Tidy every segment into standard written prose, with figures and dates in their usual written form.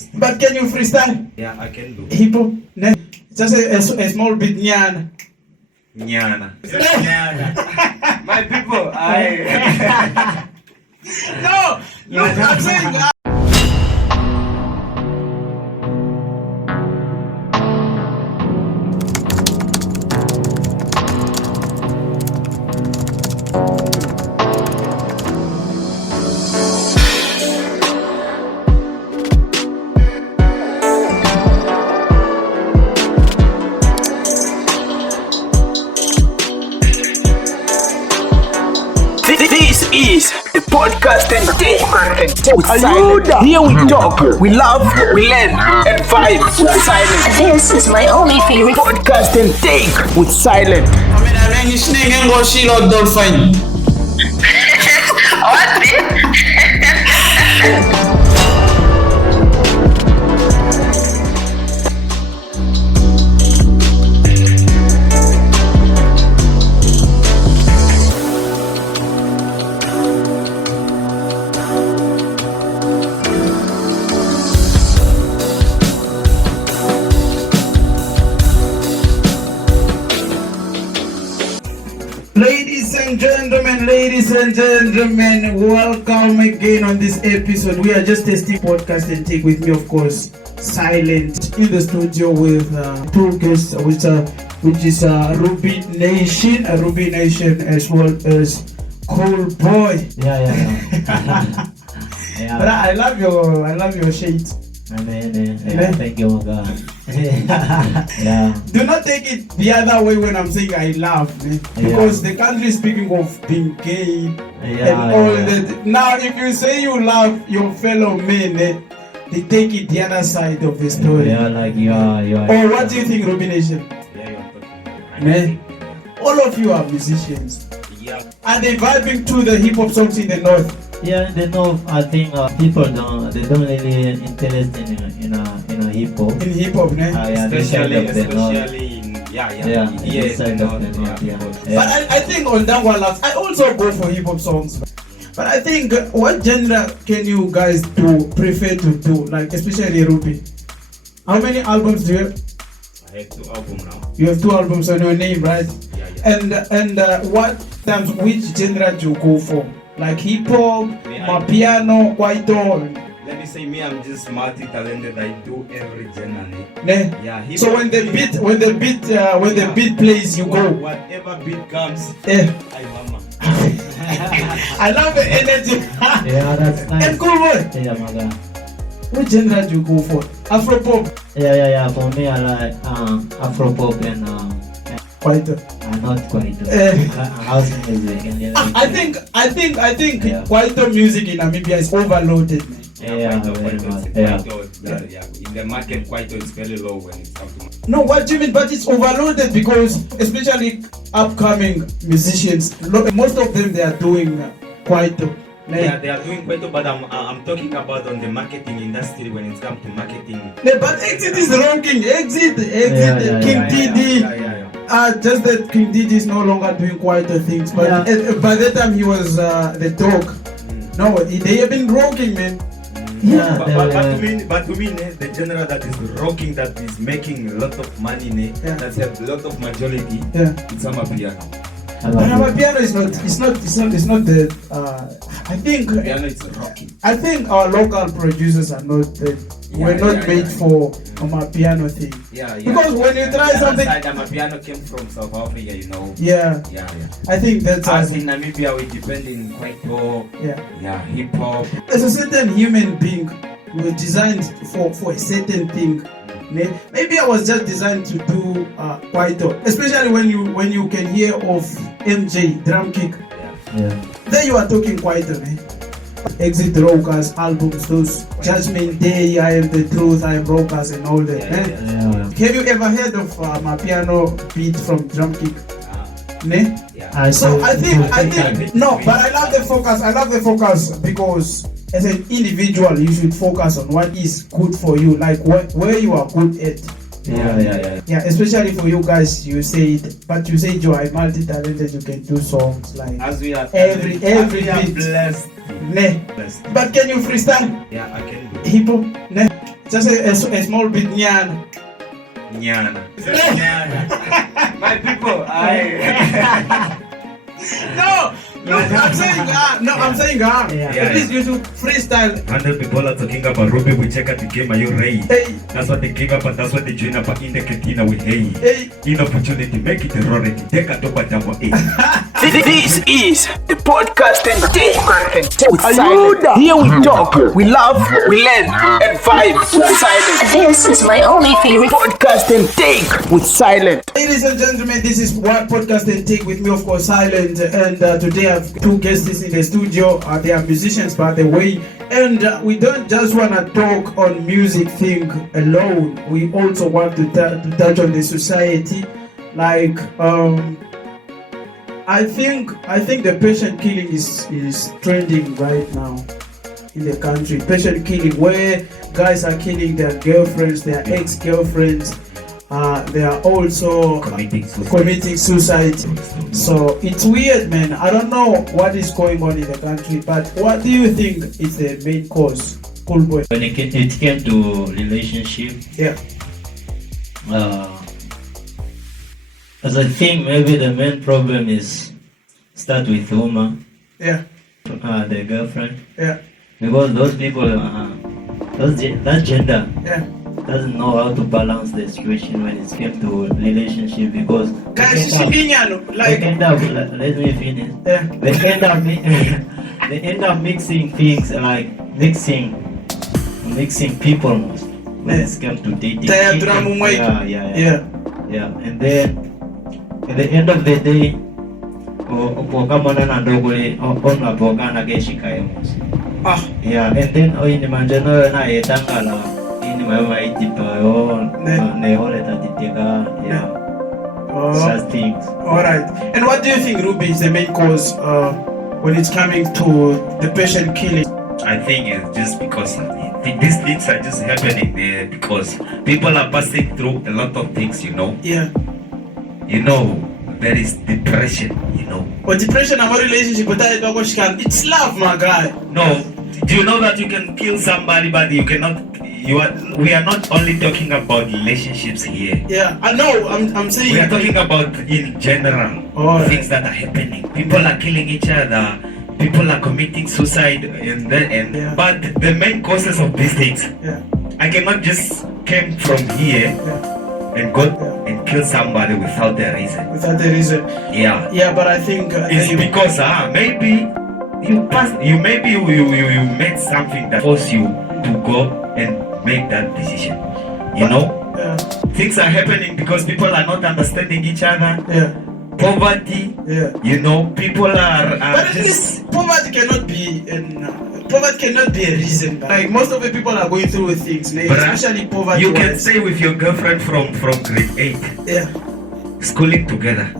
best. But can you freestyle? Yeah, I can do. Hip hop? Ne? Just a small bit nyana. Nyana. Nyana. My people, I. No! Look, I'm saying. This is the podcast and take with silent. Here we talk, we laugh, we learn, and vibe with silent. This is my only favorite Podcast and take with silent. Ladies and gentlemen, welcome again on this episode. We are just testing podcast and take with me, of course, Silent in the studio with two guests, which is Rubby Nation, as well as Qool boy. Yeah. But I love your shade. Yeah, thank you, God. Yeah. Do not take it the other way when I'm saying I love, because the country is speaking of being gay and all that. Now, if you say you love your fellow men, they take it the other side of the story. Yeah, like you are. Or what do you think, Rubby Nation? Yeah, you're talking. Man, all of you are musicians. Yeah. Are they vibing to the hip hop songs in the north? Yeah, in the north, I think people don't really interested in hip hop. In hip hop, ne? Yeah, Especially in the north. Yes, side the of the north, yeah. But I think on that one, I also go for hip hop songs. But I think, what genre can you guys prefer to do? Like, especially Rubby. How many albums do you have? I have 2 albums now. You have 2 albums on your name, right? Yeah. And which genre do you go for? Like hip hop, piano, kwaito. Let me say, I'm just multi-talented. I do every genre. Ne? Yeah. So when the beat plays, you go. Whatever beat comes, Eh. I mama. I love the energy. Yeah, that's nice. And Qool boy. Yeah, my God. What genre do you go for? Afro pop. Yeah. For me, I like Afro pop and Kwaito. not quite. House music. And I think Yeah. kwaito music in Namibia is overloaded, man. Yeah. In the market, Kwaito is very low when it comes to. No, what do you mean? But it's overloaded because, especially upcoming musicians, most of them they are doing kwaito. Yeah, they are doing Kwaito, but I'm talking about on the marketing industry when it comes to marketing. But Exit is rocking. Exit, King Didi. Just that King Didi is no longer doing kwaito things, but by that time he was the dog. No, they have been rocking, man. Yeah, but to me, the genre that is rocking, that is making a lot of money, that has a lot of majority, it's amapiano. But amapiano is not the. I think Piano is rocking. I think our local producers are not. We're not made for amapiano thing. Yeah. Because when you try something, amapiano came from South Africa, you know. Yeah. I think that's as in Namibia, we depend in kwaito. Yeah, hip hop. As a certain human being, we were designed for a certain thing. Maybe I was just designed to do kwaito, especially when you can hear of MJ drum kick. Yeah. Then you are talking kwaito, man. Exit Rockers albums, those Judgment Day, I Am the Truth, I Am Rockers, and all that. Have you ever heard of my piano beat from drum kick? So I think no, but I love the focus. I love the focus because as an individual, you should focus on what is good for you, like where you are good at. Yeah, especially for you guys, you said you are multi-talented, you can do songs like as we are every beat. Blessed. But can you freestyle? Yeah, I can do. Hip hop? Just a small bit nyana. Nyana. Nyana. My people, I'm saying at least you should freestyle. 100 people are talking about Rubby. We check out the game. Are you ready? Hey. That's what they came up and that's what they join up in the cantina with hey. In opportunity, make it a roaring. Take a top of double A. This is the podcast and take with silent. Here we talk, we laugh, we learn, and vibe with silent. This is my only favorite Podcast and take with silent. Ladies and gentlemen, this is what podcast and take with me, of course, Silent. And today I have two guests in the studio. They are musicians, by the way. And we don't just want to talk on music thing alone. We also want to touch on the society. Like, I think the Pasion Killing is trending right now in the country. Pasion Killing, where guys are killing their girlfriends, their ex-girlfriends. They are also committing suicide. So it's weird, man. I don't know what is going on in the country, but what do you think is the main cause? Qool boy. When it came to relationship, as I think maybe the main problem is start with woman. The girlfriend. Because those people, that gender. Doesn't know how to balance the situation when it came to relationship, because guys, let me finish. They end up mixing things, like mixing people most when it comes to dating. And then at the end of the day, and then such things. Alright. And what do you think, Rubby, is the main cause when it's coming to the Pasion Killing? I think it's just because these things are just happening there because people are passing through a lot of things, you know. You know, there is depression, you know. But depression and relationship, it's love, my guy. No. Do you know that you can kill somebody, but you cannot? We are not only talking about relationships here. I know. I'm saying we are talking about in general things that are happening. People are killing each other. People are committing suicide, but the main causes of these things, I cannot just come from here and go and kill somebody without a reason. But I think it's because maybe you made something that forced you to go and make that decision. You know, things are happening because people are not understanding each other. Poverty. You know, people are. But at least poverty cannot be a reason. Like most of the people are going through things, especially poverty. You can stay with your girlfriend from grade 8. Schooling together.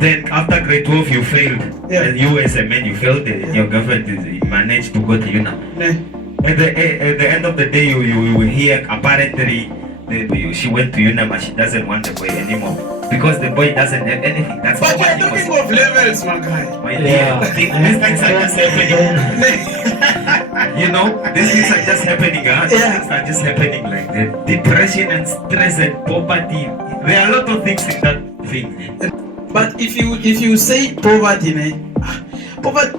Then after grade 12 you failed. And you as a man you failed. Your girlfriend managed to go to uni. At the end of the day you hear apparently she went to uni but she doesn't want the boy anymore. Because the boy doesn't have anything. That's but you're talking of levels, my guy. These things are just happening. You know, these things are just happening. These things are just happening like that. Depression and stress and poverty. There are a lot of things in that thing. But if you say poverty, poverty,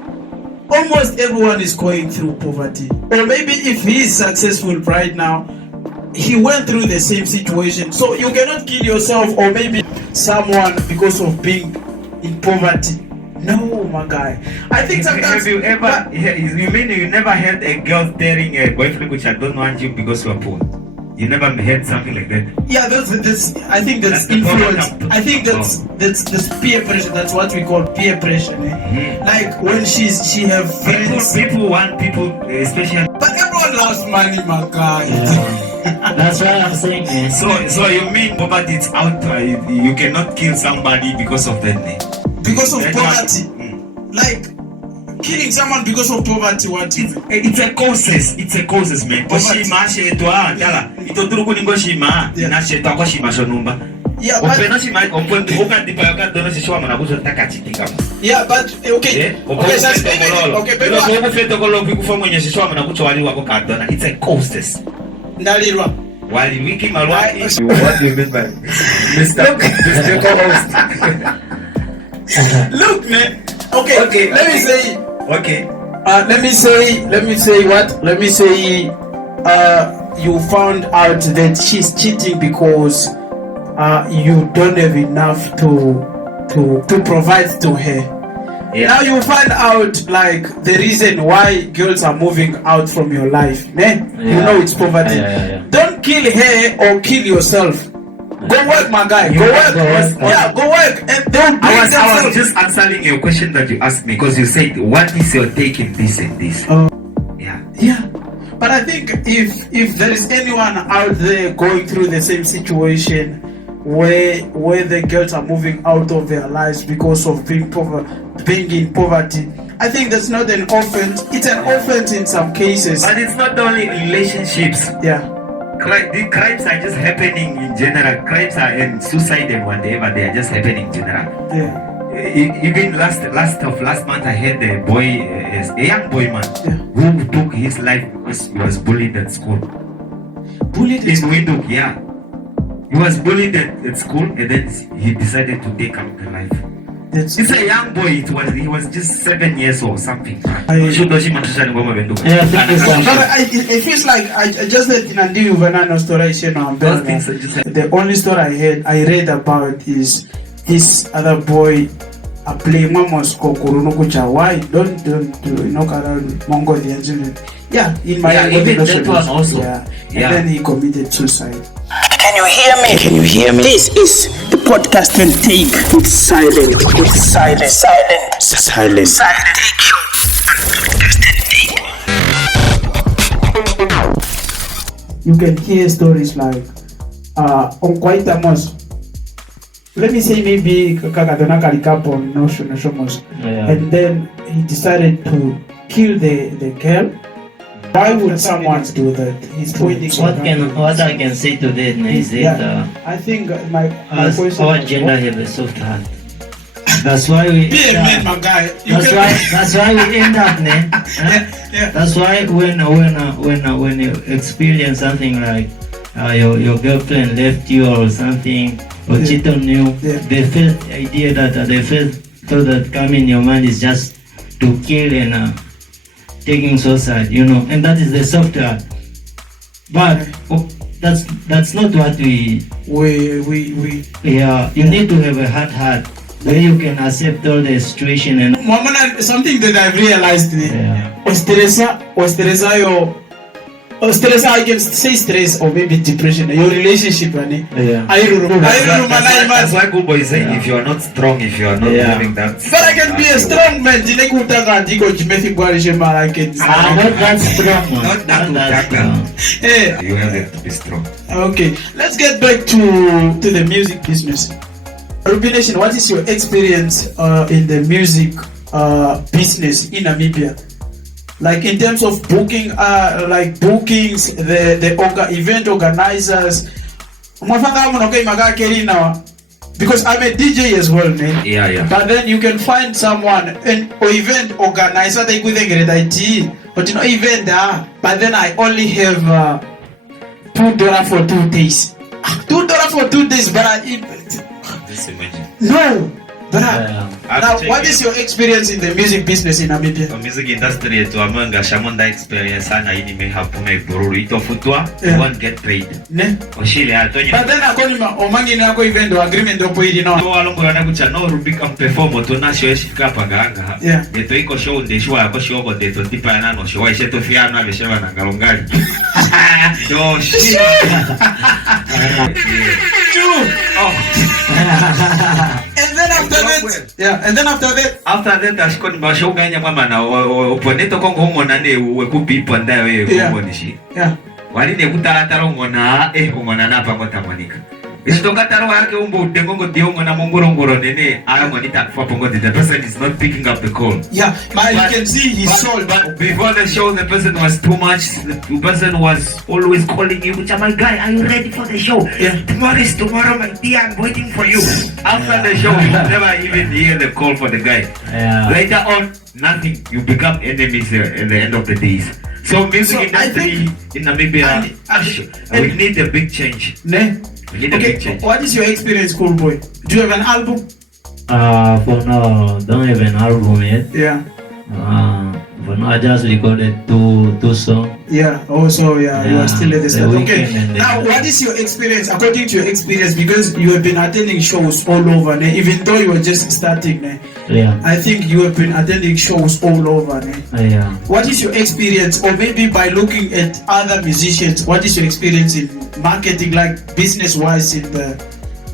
almost everyone is going through poverty. Or maybe if he is successful right now, he went through the same situation. So you cannot kill yourself or maybe someone because of being in poverty. No, my guy. I think sometimes. Have you ever? You mean you never had a girl telling a boyfriend which I don't want you because you are poor? You never heard something like that? Yeah, that's I think that's influence. I think that's peer pressure. That's what we call peer pressure. Like when she have friends. People want people, especially. But everyone loves money, my guy. That's what I'm saying. So you mean poverty is out? You cannot kill somebody because of that? Because of poverty. Like killing someone because of poverty. What? It's a causes. It's a causes, man. Yeah, but okay. It's a causes. Nalirwa. While Wiki Malwaki, what do you mean by Mr. Co-host? Look, man. Okay. Let me say. Okay. Let me say what? Let me say. You found out that she's cheating because you don't have enough to provide to her. Yeah. Now you find out like the reason why girls are moving out from your life. Man, you know it's poverty. Yeah. Don't kill her or kill yourself. Go work, my guy. Go work. Go work. And don't I was just answering your question that you asked me because you said, what is your take in this and this? Yeah. But I think if there is anyone out there going through the same situation where the girls are moving out of their lives because of being in poverty, I think that's not an offense. It's an offense in some cases. But it's not only relationships. Yeah. The crimes are just happening in general. Crimes are and suicide and whatever, they are just happening in general. Yeah. Even last month I had a boy, a young boy man, who took his life because he was bullied at school. Bullied in Windhoek, yeah. He was bullied at school and then he decided to take up the life. It's a young boy. He was just 7 years or something. It feels like I just heard Nandi Uvanano story. The only story I read about is this other boy playing Moscow Kurunukucha. Why don't knock around Mongolians? Yeah, in my even that one also. And then he committed suicide. Can you hear me? Can you hear me? This is the podcast and take. It's silent. It's silent. Silent. Silent. Silent. You can hear stories like on quite a most. Let me say maybe Kakadona Karikapo and then he decided to kill the girl. Why would someone do that? He's pointing. What I can say to that is that I think my question. Our gender have a soft heart. That's why we. That's why we end up, That's why when you experience something like your girlfriend left you or something or cheat on you, the first idea that the first thought that come in your mind is just to kill and taking suicide, and that is the soft heart. But that's not what we. Yeah, you need to have a hard heart where you can accept all the situation and. Something that I've realized. Stress, I can say stress or maybe depression. Your relationship, That's why Qool is saying if you are not strong, if you are not having that. But I can be a strong man. Not that strong. Not that strong. You have to be strong. Okay, let's get back to the music business. Rubby Nation, what is your experience in the music business in Namibia? Like in terms of booking, like bookings, the event organizers. Because I'm a DJ as well, man. Yeah. But then you can find someone, or event organizer, they could get IT, but event, but then I only have $2 for 2 days. $2 for 2 days, but Just imagine. No. Now, what is your experience in the music business in Namibia? The music industry to amanga shamonda experience ana ini me hapume bururu itofutwa won't get paid. Oshile atonye. But then akonima omangi nako event agreement opo ili no. No alongo yana kucha no Rubby can perform to na show shika paganga. Eto iko show nde show yako show go de to tipa na no show isheto fiana beshewa na galongali. Yo shit. And then after that ashikoni bashoganya kwamba na oponeto kongo ngona ne wekupipa ndayo kongo nishi. Wali ne kutalatalo ngona ngona napa ngotamonika. Isitokataro yake umbo dengongo diongo na mongorongoro nene arangonita kwa pongo the person is not picking up the call. Yeah, but you can see he sold. But before the show the person was too much. The person was always calling you, my guy, are you ready for the show? Tomorrow my dear, I'm waiting for you. After the show you never even hear the call for the guy. Later on, nothing. You become enemies at the end of the days. So music industry in Namibia, we need a big change. Ne? We need a big change. What is your experience, Qool boy? Do you have an album? For now, don't have an album yet. Yeah. For now, I just recorded two songs. Yeah. Also, you are still at the start. Okay. Now, what is your experience? According to your experience, because you have been attending shows all over, ne? Even though you were just starting, ne? Yeah. I think you have been attending shows all over, ne? Yeah. What is your experience, or maybe by looking at other musicians, what is your experience in marketing, like business-wise, in the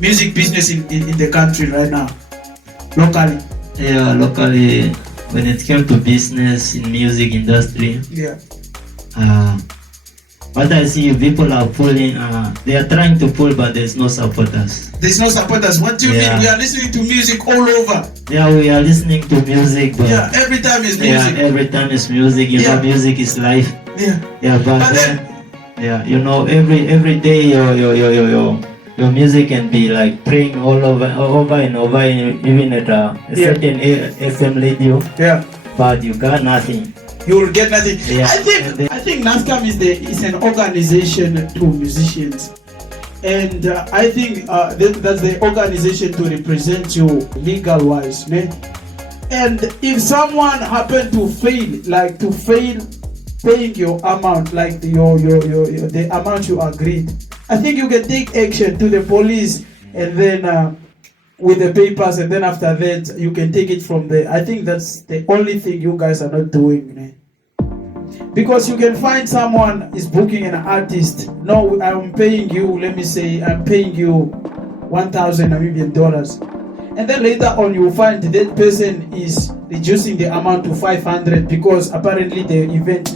music business in the country right now, locally? Yeah, locally. When it came to business in music industry, what I see, people are pulling, they are trying to pull, but there's no supporters. There's no supporters. What do you mean? We are listening to music all over. Yeah, we are listening to music, but every time is music. Yeah, every time is music. You know, music is life. Yeah, but then, you know, every day your music can be like playing all over and over, even at a certain FM radio. Yeah. But you got nothing. You will get nothing. Yeah. I think NASCAM is an organization to musicians, and I think that's the organization to represent you legal wise, ne? And if someone happened to fail paying your amount, like the amount you agreed, I think you can take action to the police, and then with the papers, and then after that you can take it from there. I think that's the only thing you guys are not doing, ne? Because you can find someone is booking an artist. No, I'm paying you. Let me say I'm paying you 1,000 Namibian dollars, and then later on you find that person is reducing the amount to 500 because apparently the event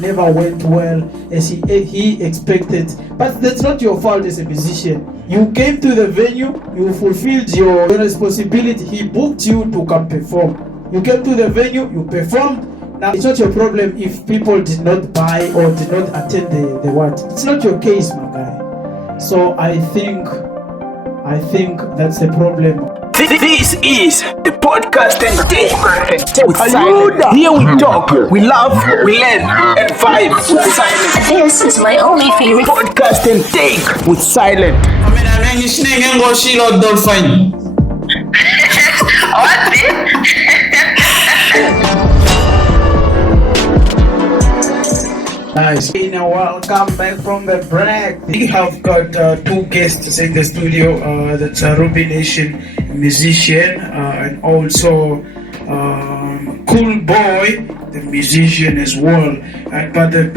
never went well as he expected. But that's not your fault as a musician. You came to the venue, you fulfilled your responsibility. He booked you to come perform. You came to the venue, you performed. Now it's not your problem if people did not buy or did not attend the what. It's not your case, my guy. So I think that's the problem. This is the podcast and take with silent. Here we talk, we love, we learn, and vibe with silent. This is my only favorite podcast and take with silent. Nice. Welcome back from the break. We have got two guests in the studio. That's Rubby Nation musician and also Qool boy, the musician as well. But the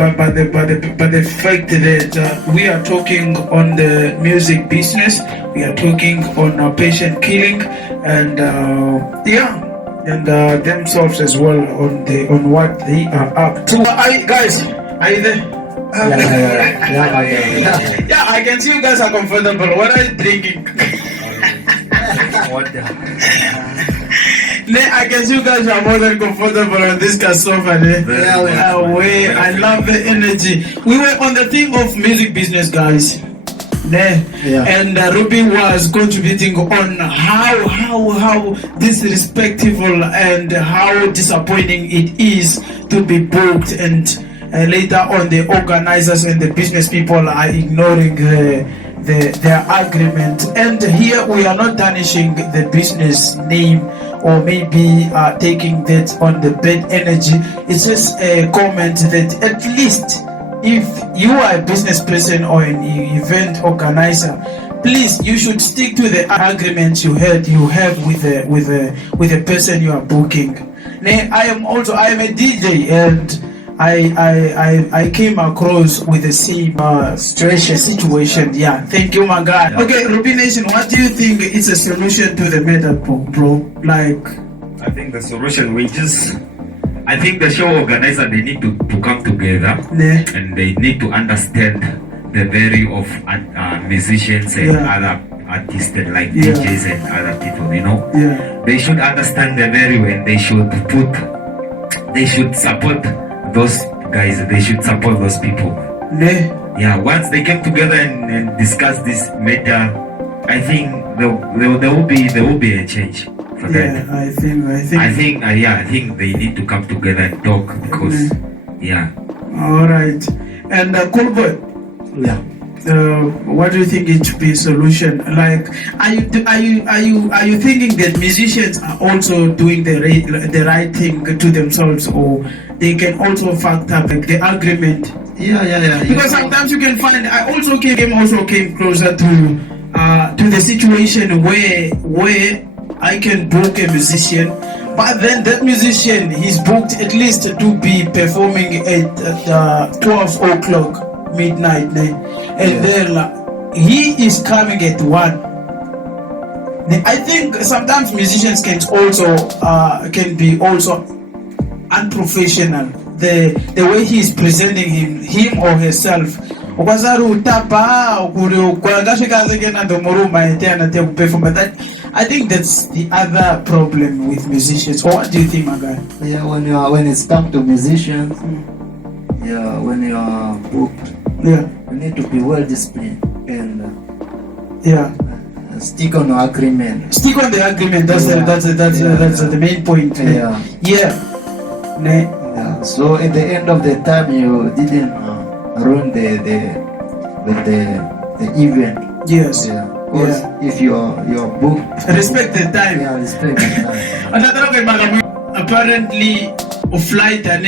fact that we are talking on the music business, we are talking on Pasion Killing, and and themselves as well on what they are up to. Guys. Are you there? Yeah, I can see you guys are comfortable. What are you drinking? I can see you guys are more than comfortable on this sofa. I love the energy. We were on the theme of music business, guys. And Rubby was contributing on how disrespectful and how disappointing it is to be booked, and later on the organizers and the business people are ignoring their agreement. And here we are not tarnishing the business name or maybe taking that on the bad energy. It's just a comment that at least if you are a business person or an event organizer, please, you should stick to the agreement you have with the person you are booking. I am a DJ, and I came across with the same situation. Yeah, thank you, my guy. Okay, Rubby Nation, what do you think is a solution to the matter, bro? Like, I think the solution I think the show organizer, they need to come together, and they need to understand the value of musicians and other artists like DJs and other people. You know, they should understand the value, and they should support those guys. They should support those people. Once they came together and discuss this matter, I think there will be a change for that. I think they need to come together and talk, because All right. And Qool boy. Yeah. What do you think it should be a solution? Like, are you thinking that musicians are also doing the right thing to themselves, or they can also fuck up like the agreement? Yeah. Because sometimes you can find. I also came closer to the situation where I can book a musician, but then that musician he's booked at least to be performing at 12 o'clock midnight, and then he is coming at 1. I think sometimes musicians can be also unprofessional. The way he is presenting him or herself. But I think that's the other problem with musicians. Or what do you think, my guy? Yeah, when it's come to musicians, yeah, when you are booked, yeah, you need to be well disciplined and stick on the agreement. Stick on the agreement. That's the main point. Yeah. So at the end of the time, you didn't ruin the event. Yes. Yeah. If you're booked, respect the time. Yeah, respect the time. Apparently, a flight and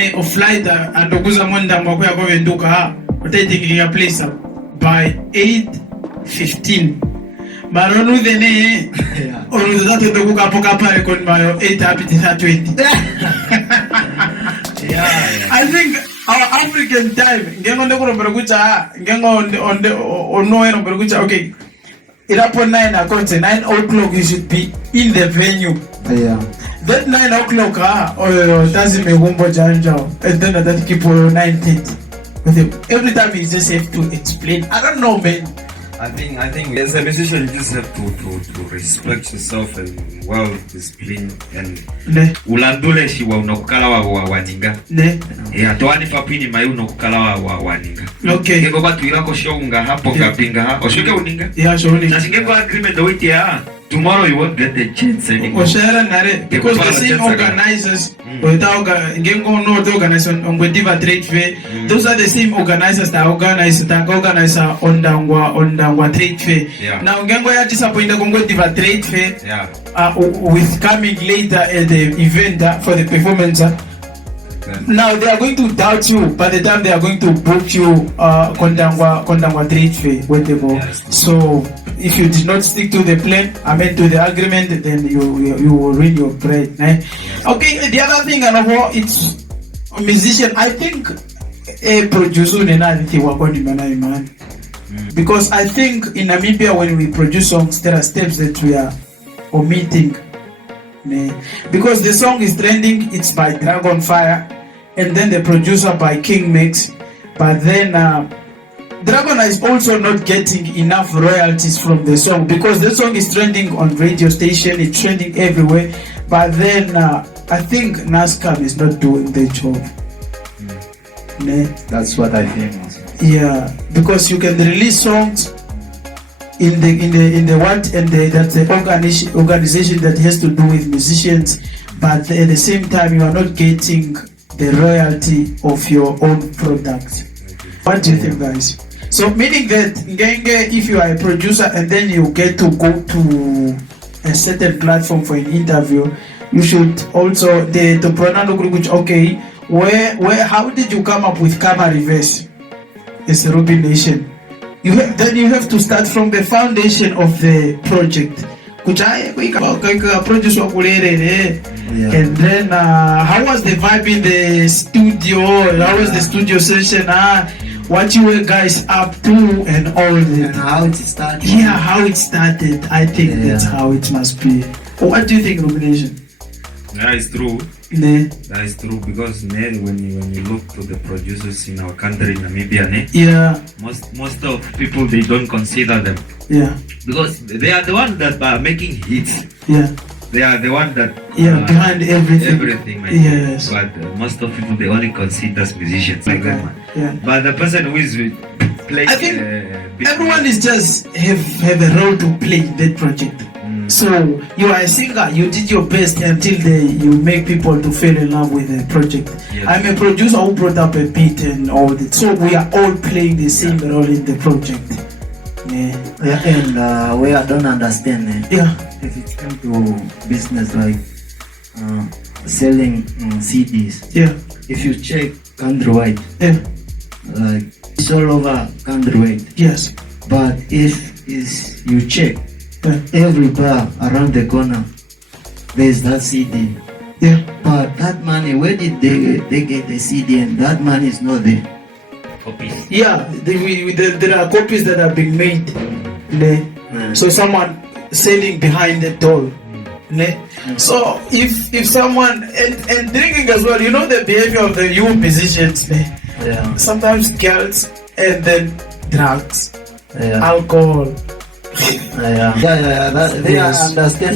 okuza monda mbako ya kuvenduka utating a place by 8:15. Maronu dene onu zate dokuka poka pare kon mayo 8:20. I think our African time ngengo ndekuro mberekucha ngengo onowero mberekucha okay. It upon 9 o'clock, 9 o'clock you should be in the venue. Yeah. That 9 o'clock, doesn't make Wumbo Janjao. And then that keep 9:30. Every time you just have to explain. I don't know, man. I think as a musician you just have to respect yourself and well disciplined and ulandule shiwa unokukala wa waninga. Yeah, toani papini mayu unokukala wa waninga. Okay. Ngeko batu ilako shonga hapo kapinga ha. Oshoke uninga? Yeah, sure. Na singeko agreement wait ya. Tomorrow you won't get the chance anymore. Because the same organizers, those are the same organizers that organize on Dangwa trade fair. Now Ngengo ya disappointed Congo Diva trade fair with coming later at the event for the performance. Now they are going to doubt you by the time they are going to book you Kondangwa trade fair when they go. So if you did not stick to the plan, to the agreement, then you will ruin your bread. Okay, the other thing it's a musician. I think a producer man. Because I think in Namibia when we produce songs, there are steps that we are omitting. Because the song is trending, it's by Dragonfire, and then the producer by King Mix, but then Dragon is also not getting enough royalties from the song because the song is trending on radio station, it's trending everywhere, but then I think NASCAR is not doing their job. That's what I think also. Yeah, because you can release songs in the what and that's the organization that has to do with musicians, but at the same time you are not getting the royalty of your own product. What do you think, guys? So meaning that if you are a producer and then you get to go to a certain platform for an interview, you should also okay, where how did you come up with camera reverse? It's a Rubby Nation. Then you have to start from the foundation of the project. And then how was the vibe in the studio? How was the studio session? What you were guys up to and all that. And how it started. Yeah, how it started. I think that's how it must be. What do you think, Rubby Nation? That is true. That is true because when you look to the producers in our country, Namibia, most of people they don't consider them. Yeah. Because they are the ones that are making hits. Yeah. They are the ones that behind everything. Yes. But most of people they only consider us musicians like that, man. Yeah. But the person who is playing, I think everyone is just have a role to play in that project. So you are a singer, you did your best until you make people to fall in love with the project. Yes. I'm a producer who brought up a beat and all that. So we are all playing the same role in the project. And where I don't understand if it comes to business like selling CDs. If you check countrywide, like it's all over countrywide. Yes. But if you check every bar around the corner, there's that CD. But that money, where did they get the CD? And that money is not there. Copies. There are copies that are being made. So someone selling behind the door. So if someone and drinking as well, you know the behavior of the youth musicians. Sometimes girls and then drugs, alcohol. They understand,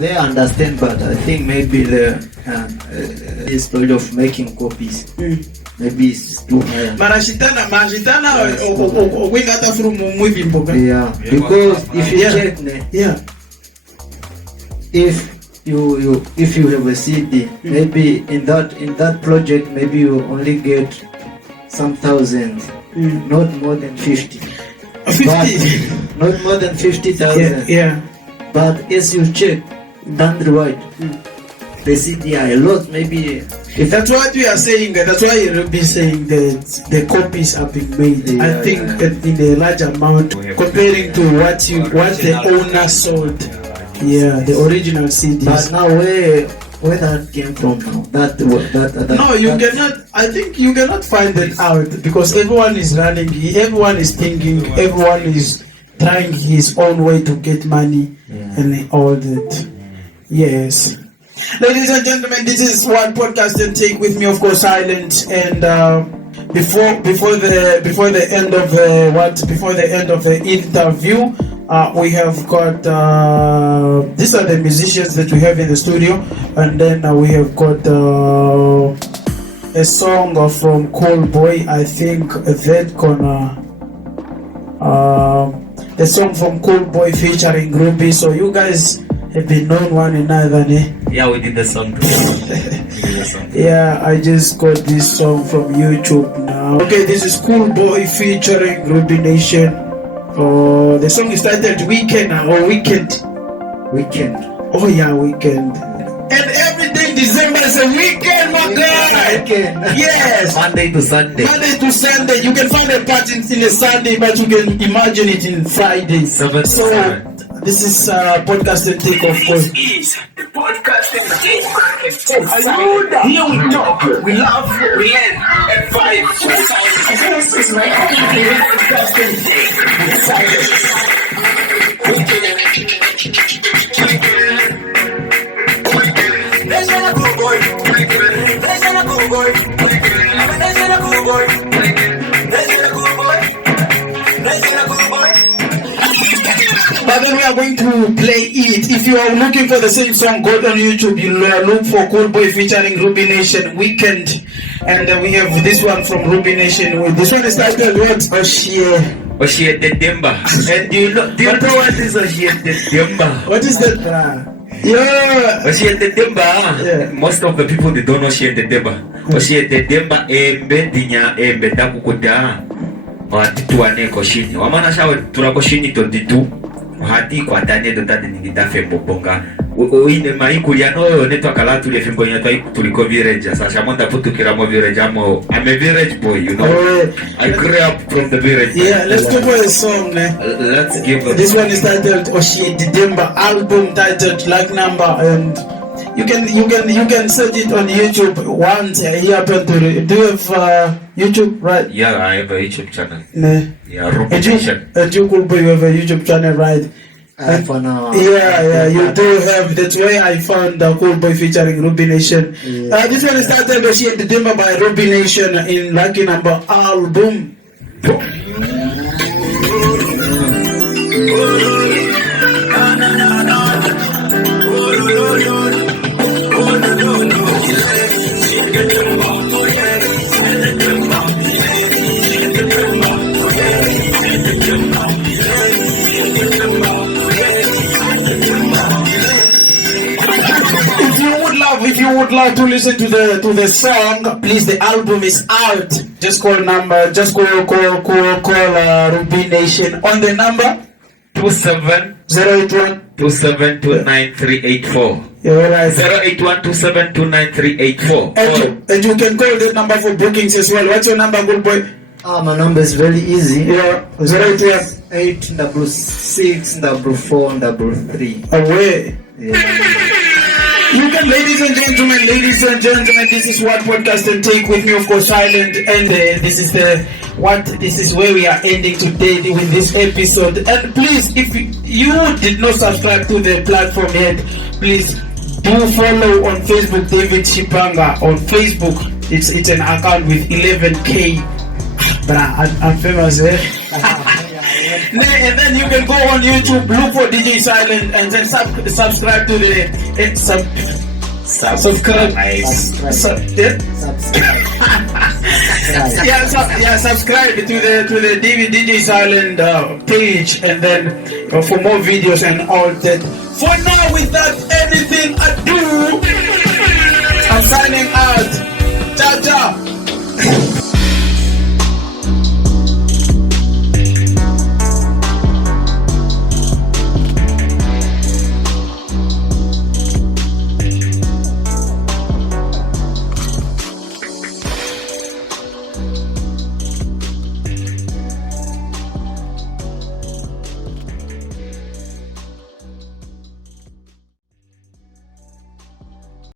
they understand, but I think maybe the story of making copies. Maybe it's too high. Because if you check, if you have a CD, maybe in that project, maybe you only get some thousands, not more than 50. Not more than 50,000. But as you check, countrywide, the CD are a lot. Maybe if that's what we are saying, that's why you'll be saying that the copies are being made. I think in a large amount comparing to what the owner sold. The original CD. But now where that came from now? No, you cannot. I think you cannot find it out because everyone is running. Everyone is thinking. Everyone is trying his own way to get money and all that. Yes. Ladies and gentlemen, this is one podcast and take with me, of course, Silent. And before the end of the interview, we have got these are the musicians that we have in the studio, and then we have got a song from Qool Boy. I think that gonna a song from Qool Boy featuring Rubby. So you guys have been known one another, eh? Yeah, we did the song together. I just got this song from YouTube now. Okay, this is Qool Boy featuring Rubby Nation. The song is titled Weekend or Weekend. Oh yeah, Weekend. And everything December is a weekend, my God. Yes. Monday to Sunday. You can find a part in a Sunday, but you can imagine it in Friday. So this is podcast and take, of course. This is the podcast and take. Here we talk, we love, we learn, and vibe. This is my podcast and take with silence. Let's get a cool boy. Let's get a cool boy. Let's get a cool boy. Let's get a cool boy. Let's get a cool boy. But then we are going to play it. If you are looking for the same song, go on YouTube. You look for Qool Boy featuring Rubby Nation, Weekend. And we have this one from Rubby Nation. This one is titled what? Oshie Demba. And do you know what is Oshie Demba? What is that? Oshie Demba. Most of the people, they don't know Oshie Demba. Oshie Demba embe dinya embe takukuda. Watituane koshini. Wamana shawe turakoshini tonditu. Hati kwa tanye dotade ningita fembo bonga. Uine maikuliano netwa kalatu le fembo nyatwa tuliko village. Sasha monda putu kiramo village amo. I'm a village boy, you know. I grew up from the village. Yeah, let's go for a song, man. Let's give it. This one is titled Oshie Demba, album titled Like Number, and you can search it on YouTube once. You happen to do you have YouTube, right? Yeah, I have a YouTube channel. Yeah, Qool Boy, you have a YouTube channel, right? For now. You do have. That's why I found the Qool Boy featuring Rubby Nation. This one is titled Oshie Demba by Rubby Nation in Lucky Number album. not allowed to listen to the song, please, the album is out. Just call Rubby Nation on the number 27 27293884. Yeah, right. 08127293884. And you can call that number for bookings as well. What's your number, good boy? My number is very easy. Yeah. 081-866-433. Away. Yeah. You can, ladies and gentlemen, this is what podcast and take with me, of course, Silent, and this is where we are ending today with this episode. And please, if you did not subscribe to the platform yet, please do follow on Facebook, David Shipanga on Facebook. It's an account with 11K. I'm famous, eh? And then you can go on YouTube, look for DJ Silent, and then subscribe to the subscribe to the DJ Silent page, and then for more videos and all that. For now, without anything ado, I'm signing out.